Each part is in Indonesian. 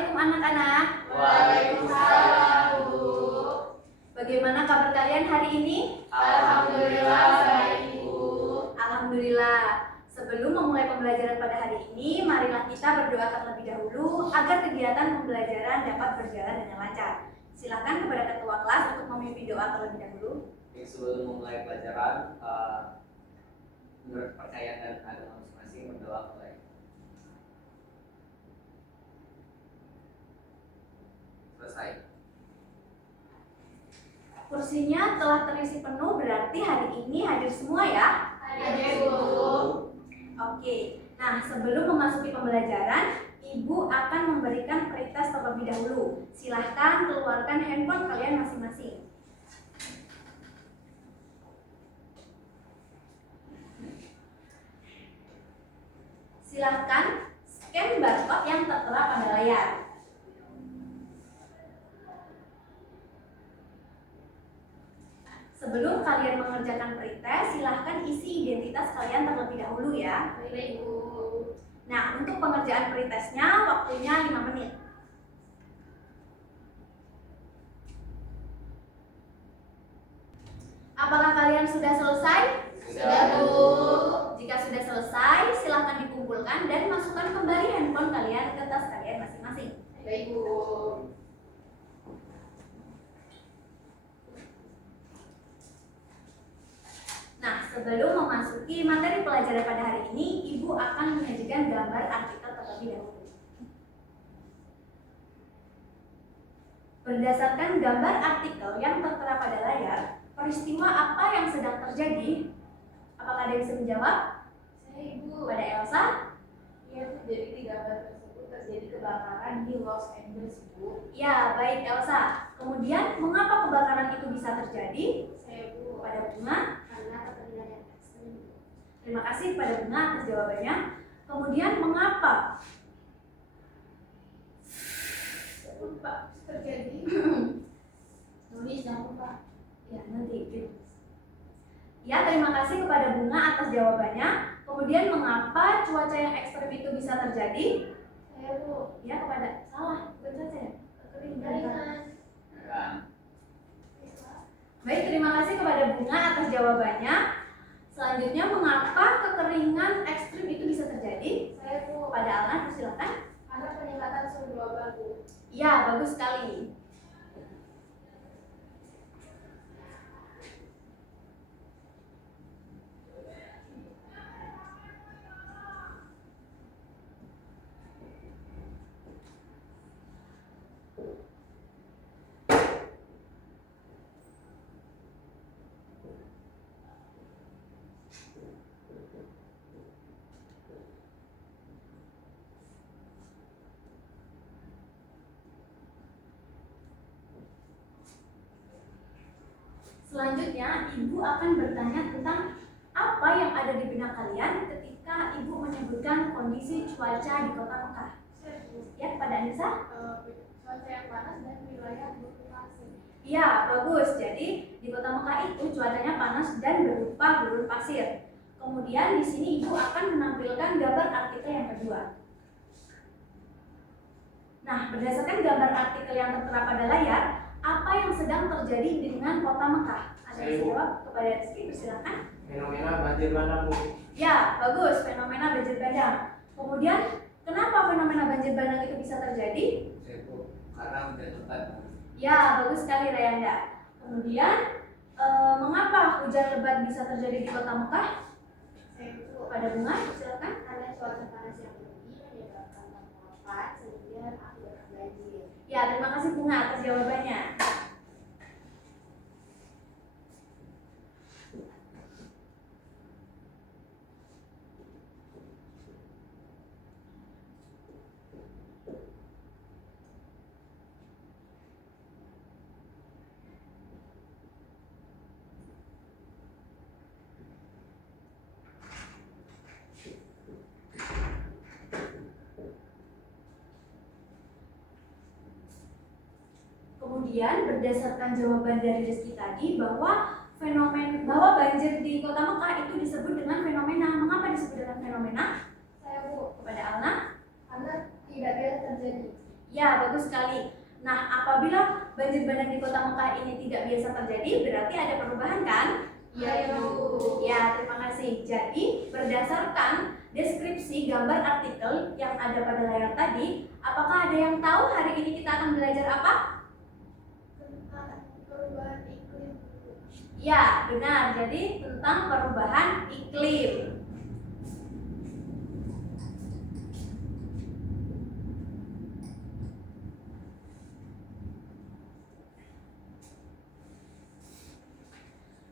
Assalamualaikum anak-anak. Waalaikumsalam, Bu. Bagaimana kabar kalian hari ini? Alhamdulillah baik, Bu. Alhamdulillah. Sebelum memulai pembelajaran pada hari ini, marilah kita berdoa terlebih dahulu agar kegiatan pembelajaran dapat berjalan dengan lancar. Silakan kepada ketua kelas untuk memimpin doa terlebih dahulu. Sebelum memulai pelajaran, menurut percayaan dan agama masing-masing berdoa mulai. Selesai. Kursinya telah terisi penuh, berarti hari ini hadir semua ya? Hadir, Bu. Oke. Nah, sebelum memasuki pembelajaran, Ibu akan memberikan pretest terlebih dahulu. Silahkan keluarkan handphone kalian masing-masing. Silahkan scan barcode yang tertera pada layar. Sebelum kalian mengerjakan pretest, silahkan isi identitas kalian terlebih dahulu ya. Baik, Bu. Nah, untuk pengerjaan pretestnya waktunya 5 menit. Apakah kalian sudah selesai? Sudah, Bu. Jika sudah selesai, silahkan dikumpulkan dan masukkan kembali handphone kalian ke tas kalian masing-masing. Baik, Bu. Nah, sebelum memasuki materi pelajaran pada hari ini, Ibu akan menyajikan gambar artikel terlebih dahulu. Berdasarkan gambar artikel yang tertera pada layar, peristiwa apa yang sedang terjadi? Apakah ada yang bisa menjawab? Saya Ibu. Pada Elsa? Iya Bu, jadi di gambar tersebut terjadi kebakaran di Los Angeles Bu. Ya, baik Elsa. Kemudian, mengapa kebakaran itu bisa terjadi? Saya Bu. Pada Bunga? Karena kekeringan yang ekstrim. Terima kasih pada Bunga atas jawabannya. Kemudian, mengapa? Lupa terjadi. Nulis jangan lupa. Ya, nanti. Ya, terima kasih kepada Bunga atas jawabannya. Kemudian, mengapa cuaca yang ekstrim itu bisa terjadi? Saya Bu. Ya, kepada salah, bukan cuaca ya? Kekeringan. Baik, terima kasih kepada Bunga atas jawabannya. Selanjutnya, mengapa kekeringan ekstrim itu bisa terjadi? Saya Bu. Pada Alna, silakan. Karena peningkatan suhu global Bu. Ya, bagus sekali. Selanjutnya, Ibu akan bertanya tentang apa yang ada di benak kalian ketika Ibu menyebutkan kondisi cuaca di kota Mekah. Saya Bu. Ya, pada Anissa? Cuaca yang panas dan wilayah berpasir. Ya, bagus. Jadi, di kota Mekah itu cuacanya panas dan berupa gurun pasir. Kemudian di sini Ibu akan menampilkan gambar artikel yang kedua. Nah, berdasarkan gambar artikel yang tertera pada layar, apa yang sedang terjadi dengan kota Mekah? Ada yang jawab? Kepada Rizky, persilakan. Fenomena banjir bandang, Bu. Ya, bagus. Fenomena banjir bandang. Kemudian, kenapa fenomena banjir bandang itu bisa terjadi? Karena hujan lebat. Ya, bagus sekali Rayanda. Kemudian, mengapa hujan lebat bisa terjadi di kota Mekah? Saya Bu. Pada Bunga, silakan. Karena cuaca panas yang tinggi menyebabkan penguapan sehingga akibat banjir. Ya, terima kasih Bunga atas jawabannya. Kemudian berdasarkan jawaban dari Rizky tadi bahwa banjir di kota Mekah itu disebut dengan fenomena. Mengapa disebut dengan fenomena? Saya Bu. Kepada Alna? Karena tidak biasa terjadi. Ya, bagus sekali. Nah, apabila banjir bandang di Kota Mekah ini tidak biasa terjadi, berarti ada perubahan kan? Iya, Ibu. Ya, terima kasih. Jadi, berdasarkan deskripsi gambar artikel yang ada pada layar tadi, apakah ada yang tahu hari ini kita akan belajar apa? Tentang perubahan iklim. Ya, benar. Jadi, tentang perubahan iklim.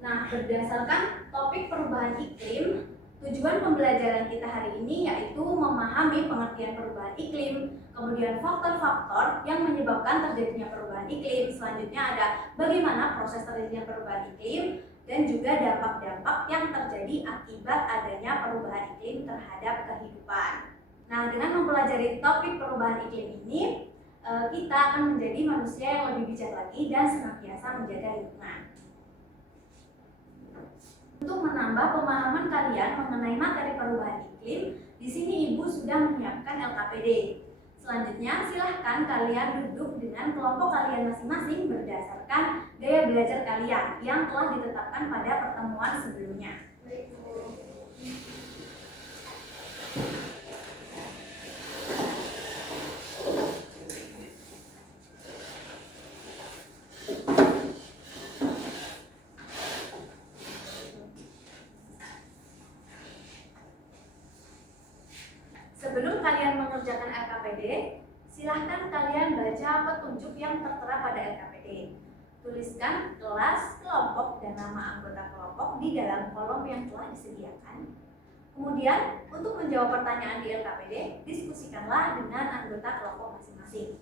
Nah, berdasarkan topik perubahan iklim, tujuan pembelajaran kita hari ini yaitu memahami pengertian perubahan iklim, kemudian faktor-faktor yang menyebabkan terjadinya perubahan iklim. Selanjutnya ada bagaimana proses terjadinya perubahan iklim dan juga dampak-dampak yang terjadi akibat adanya perubahan iklim terhadap kehidupan. Nah, dengan mempelajari topik perubahan iklim ini, kita akan menjadi manusia yang lebih bijak lagi dan senantiasa menjaga lingkungan. Untuk menambah pemahaman kalian mengenai materi perubahan iklim, di sini Ibu sudah menyiapkan LKPD. Selanjutnya, silahkan kalian duduk dengan kelompok kalian masing-masing berdasarkan gaya belajar kalian yang telah ditetapkan pada pertemuan sebelumnya. Sebelum kalian mengerjakan LKPD, silahkan kalian baca petunjuk yang tertera pada LKPD. Tuliskan kelas, kelompok, dan nama anggota kelompok di dalam kolom yang telah disediakan. Kemudian, untuk menjawab pertanyaan di LKPD, diskusikanlah dengan anggota kelompok masing-masing.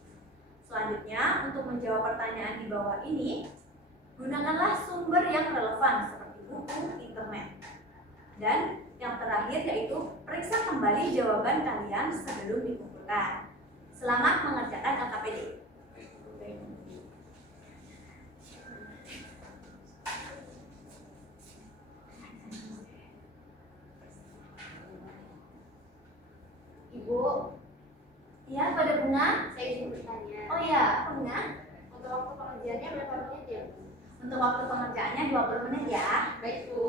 Selanjutnya, untuk menjawab pertanyaan di bawah ini, gunakanlah sumber yang relevan seperti buku, internet. Dan yang terakhir yaitu periksa kembali jawaban kalian sebelum dikumpulkan. Selamat mengerjakan LKPD. Ibu, ya pada Bunga? Saya izin bertanya. Oh ya, Bunga. Untuk waktu pengerjaannya berapa menit ya, Bu? Untuk waktu pengerjaannya 20 menit ya. Baik, Bu.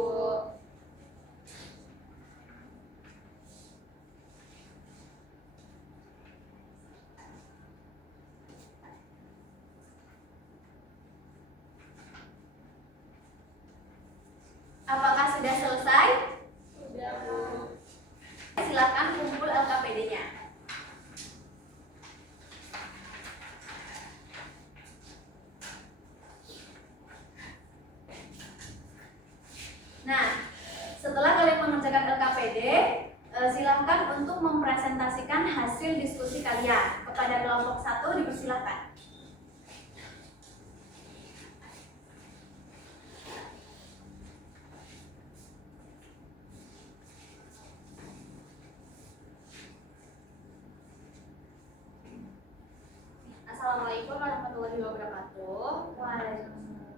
Apakah sudah selesai? Sudah, Bu. Silakan kumpul LKPD-nya. Nah, setelah kalian mengerjakan LKPD, silakan untuk mempresentasikan hasil diskusi kalian. Kepada kelompok 1 dipersilakan. Assalamualaikum warahmatullahi wabarakatuh. Waalaikumsalam.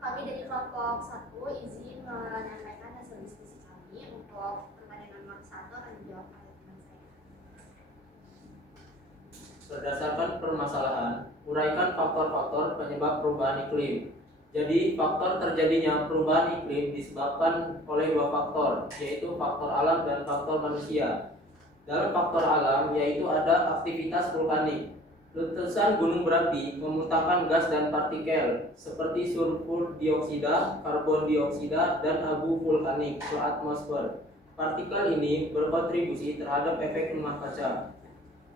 Kami dari kelompok 1 izin menyampaikan hasil diskusi kami. Untuk pertanyaan nomor 1 akan dijawab oleh teman saya. Berdasarkan permasalahan, uraikan faktor-faktor penyebab perubahan iklim. Jadi, faktor terjadinya perubahan iklim disebabkan oleh dua faktor, yaitu faktor alam dan faktor manusia. Dalam faktor alam, yaitu ada aktivitas vulkanik. Letusan gunung berapi memuntahkan gas dan partikel seperti sulfur dioksida, karbon dioksida, dan abu vulkanik ke atmosfer. Partikel ini berkontribusi terhadap efek rumah kaca.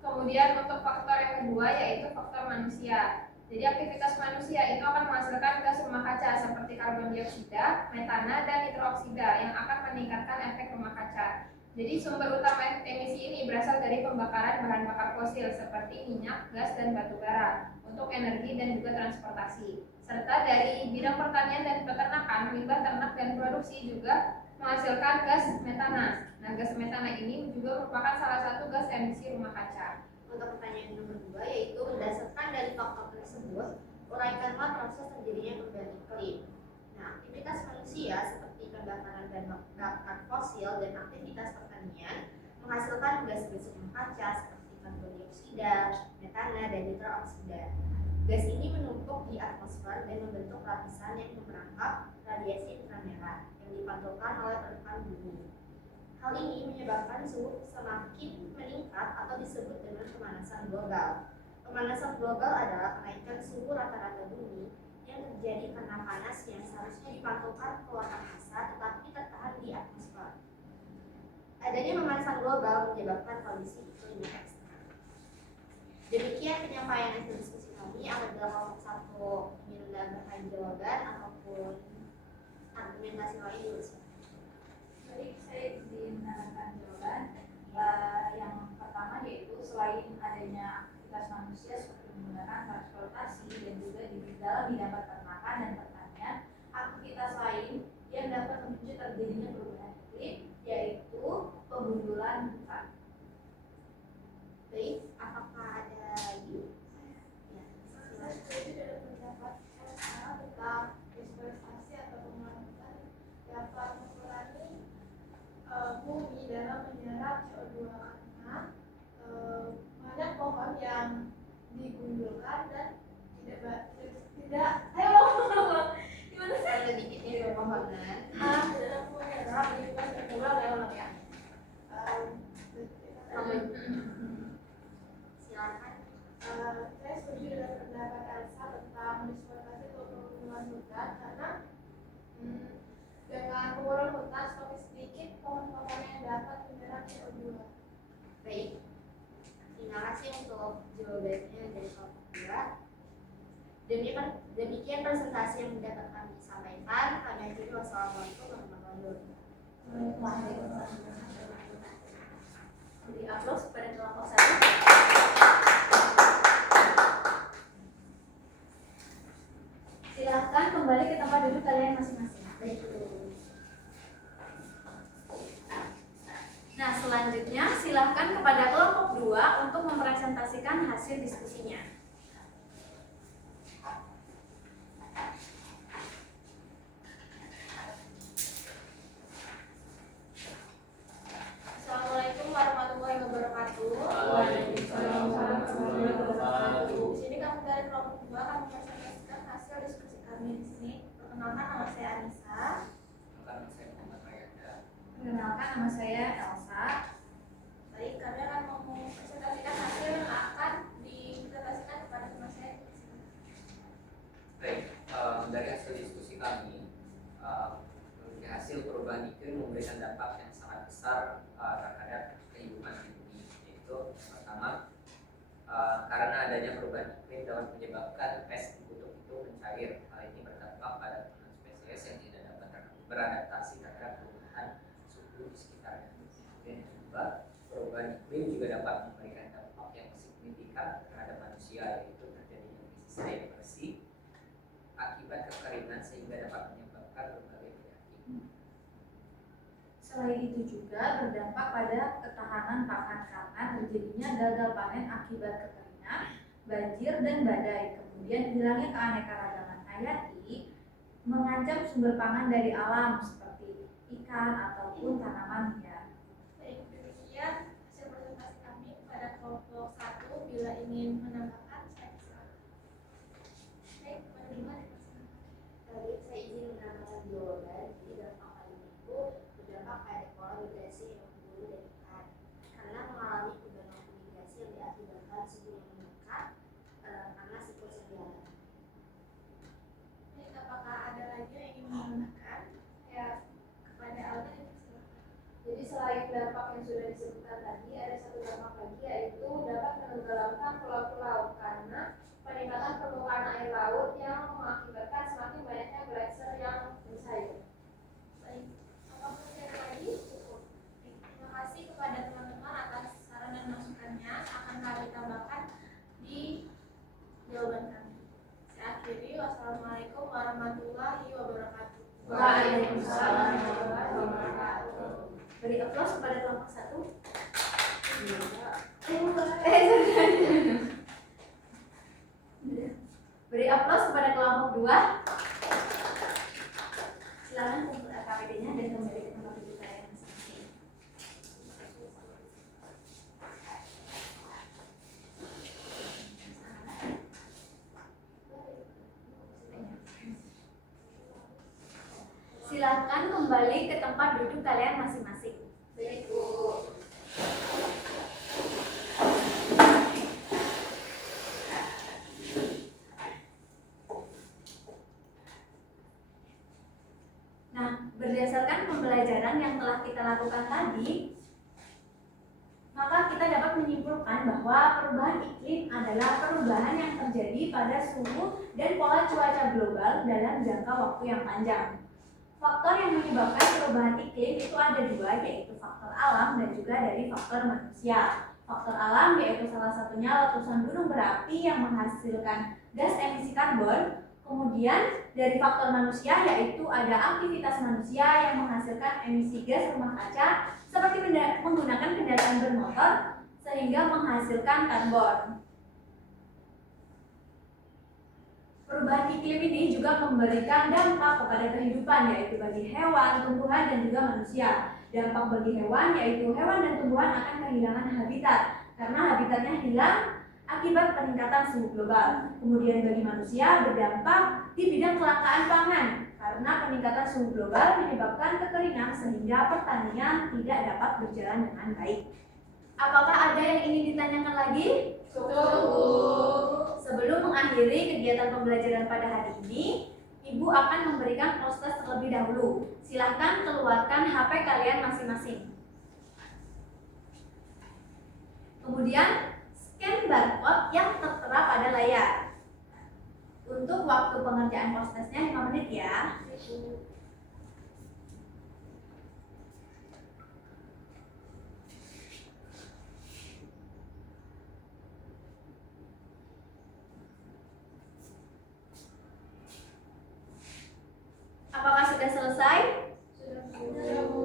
Kemudian untuk faktor yang kedua yaitu faktor manusia. Jadi aktivitas manusia itu akan menghasilkan gas rumah kaca seperti karbon dioksida, metana, dan nitrooksida yang akan meningkatkan efek rumah kaca. Jadi sumber utama emisi ini berasal dari pembakaran bahan bakar fosil seperti minyak, gas, dan batu bara untuk energi dan juga transportasi. Serta dari bidang pertanian dan peternakan, limbah ternak dan produksi juga menghasilkan gas metana. Nah, gas metana ini juga merupakan salah satu gas emisi rumah kaca. Untuk pertanyaan nomor 2 yaitu berdasarkan dari faktor tersebut, uraikanlah proses terjadinya perubahan iklim. Nah, aktivitas manusia seperti pembakaran bahan bakar fosil dan aktivitas pertanian menghasilkan gas rumah kaca seperti karbon dioksida, metana, dan nitrooksida. Gas ini menumpuk di atmosfer dan membentuk lapisan yang memerangkap radiasi inframerah yang dipantulkan oleh permukaan bumi. Hal ini menyebabkan suhu semakin meningkat atau disebut dengan pemanasan global. Pemanasan global adalah kenaikan suhu rata-rata bumi yang terjadi karena panas yang seharusnya dipantulkan ke luar angkasa tetapi tertahan di atmosfer. Adanya pemanasan global menyebabkan kondisi iklim yang ekstrem. Demikian penyampaian hasil diskusi kami. Apabila kelompok 1 ingin menambahkan jawaban ataupun argumentasi lain dulu. Baik, saya izin menambahkan jawaban. Yang pertama yaitu selain adanya aktivitas manusia seperti menggunakan transportasi dan juga di dalam bidang peternakan dan pertanian, aktivitas lain yang dapat memicu terjadinya perubahan iklim yaitu penggundulan hutan. Baik, apakah ada lagi? Ya, Saya setuju dengan pendapat saya tentang deforestasi atau pengolahan hutan dapat mengurangi bumi dalam menyerap CO2 karena banyak pohon yang digundulkan dan tidak gimana sih? ada dikit nih pepohonan. Dalam menyerap lingkungan berkurang ya ulang ya. Silakan. Saya setuju dengan pendapat Elsa tentang deforestasi atau penggundulan hutan karena dengan penggundulan hutan semakin sedikit pohon-pohon yang dapat menyerap CO2. Baik, terima kasih untuk jawabannya dari kelompok 2. Demikian presentasi yang dapat kami sampaikan. Kami akhiri. Wassalamualaikum warahmatullahi wabarakatuh. Beri aplaus kepada kelompok 1. Silahkan kembali ke tempat duduk kalian masing-masing. Nah, selanjutnya silahkan kepada kelompok 2 untuk mempresentasikan hasil diskusinya. Assalamualaikum warahmatullahi wabarakatuh. Waalaikumsalam warahmatullahi wabarakatuh. Di sini kami dari kelompok 2 akan mempresentasikan hasil diskusi kami di sini. Perkenalkan, nama saya Anissa. Karena saya Muhammad Rayanda. Perkenalkan, nama saya Elsa. Baik, kami akan mempresentasikan hasil yang akan dipresentasikan kepada teman saya. Baik, dari hasil diskusi kami, hasil perubahan iklim memberikan dampak yang sangat besar terhadap kehidupan di bumi. Yaitu pertama, karena adanya perubahan iklim dapat menyebabkan es di kutub itu mencair. Hal ini berdampak pada penurunan spesies yang tidak dapat beradaptasi terhadap perubahan suhu di sekitarnya. Kemudian yang kedua, perubahan iklim juga dapat memberikan dampak yang signifikan terhadap manusia, yaitu terjadinya krisis air bersih akibat kekeringan sehingga dapat menyebabkan berbagai penyakit. Selain itu juga berdampak pada ketahanan pangan karena terjadinya gagal panen akibat kekeringan, banjir dan badai. Kemudian hilangnya keanekaragaman hayati mengancam sumber pangan dari alam seperti ikan ataupun tanaman liar. Baik, demikian hasil presentasi kami pada kelompok 1. Bila ingin menambahkan, saya silakan. Baik, kepada Dimas. Baik, saya izin menambahkan jawaban. Jadi dampak hal ini itu berdampak pada pola migrasi yang burung dan ikan karena mengalami perubahan migrasi yang diakibatkan suhu yang meningkat karena siklus yang dialami. Baik, apakah ada lagi yang ingin menambahkan? Ya, kepada Alda silakan. Jadi selain dampak yang sudah disebutkan tadi, ada satu dampak lagi yaitu dapat menenggelamkan pulau-pulau karena peningkatan permukaan air laut yang mengakibatkan semakin banyaknya gletser yang mencair. Baik, apakah ada lagi? Cukup. Baik, terima kasih kepada teman-teman atas saran dan masukannya. Akan kami tambahkan di jawaban kami. Saya akhiri. Wassalamualaikum warahmatullahi wabarakatuh. Waalaikumsalam warahmatullahi wabarakatuh. Beri aplaus kepada kelompok 1. Beri aplaus kepada kelompok 2. Silakan kumpul KPD-nya dan kembali ke tempat duduk kalian masing-masing. Silahkan kembali ke tempat duduk kalian masing-masing. Baik, Bu. Nah, berdasarkan pembelajaran yang telah kita lakukan tadi, maka kita dapat menyimpulkan bahwa perubahan iklim adalah perubahan yang terjadi pada suhu dan pola cuaca global dalam jangka waktu yang panjang. Faktor yang menyebabkan perubahan iklim itu ada dua, yaitu faktor alam dan juga dari faktor manusia. Faktor alam yaitu salah satunya letusan gunung berapi yang menghasilkan gas emisi karbon. Kemudian dari faktor manusia yaitu ada aktivitas manusia yang menghasilkan emisi gas rumah kaca seperti menggunakan kendaraan bermotor sehingga menghasilkan karbon. Perubahan iklim ini juga memberikan dampak kepada kehidupan yaitu bagi hewan, tumbuhan, dan juga manusia. Dampak bagi hewan yaitu hewan dan tumbuhan akan kehilangan habitat karena habitatnya hilang akibat peningkatan suhu global. Kemudian bagi manusia berdampak di bidang kelangkaan pangan karena peningkatan suhu global menyebabkan kekeringan sehingga pertanian tidak dapat berjalan dengan baik. Apakah ada yang ingin ditanyakan lagi? Sebelum mengakhiri kegiatan pembelajaran pada hari ini, Ibu akan memberikan proses terlebih dahulu. Silahkan keluarkan HP kalian masing-masing. Kemudian scan barcode yang tertera pada layar. Untuk waktu pengerjaan prosesnya 5 menit ya. Apakah sudah selesai? Sudah, Bu.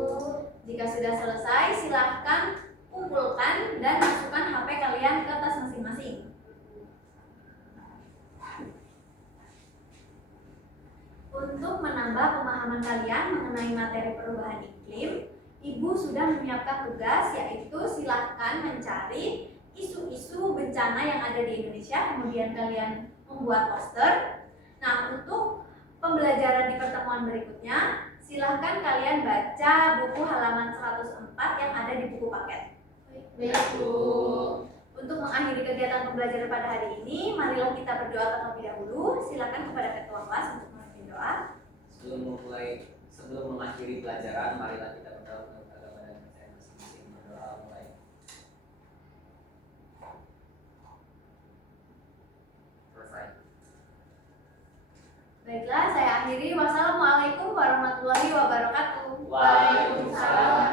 Jika sudah selesai, silahkan kumpulkan dan masukkan HP kalian ke tas masing-masing. Untuk menambah pemahaman kalian mengenai materi perubahan iklim, Ibu sudah menyiapkan tugas, yaitu silahkan mencari isu-isu bencana yang ada di Indonesia, kemudian kalian membuat poster. Nah, untuk pembelajaran di pertemuan berikutnya, silahkan kalian baca buku halaman 104 yang ada di buku paket. Baik, Bu. Untuk mengakhiri kegiatan pembelajaran pada hari ini, marilah kita berdoa terlebih dahulu. Silakan kepada ketua kelas untuk memimpin doa. Sebelum mengakhiri pelajaran, marilah kita berdoa untuk agama dan percaya masing-masing. Berdoa mulai. Selesai. Baiklah, saya akhiri. Wassalamualaikum warahmatullahi wabarakatuh. Waalaikumsalam.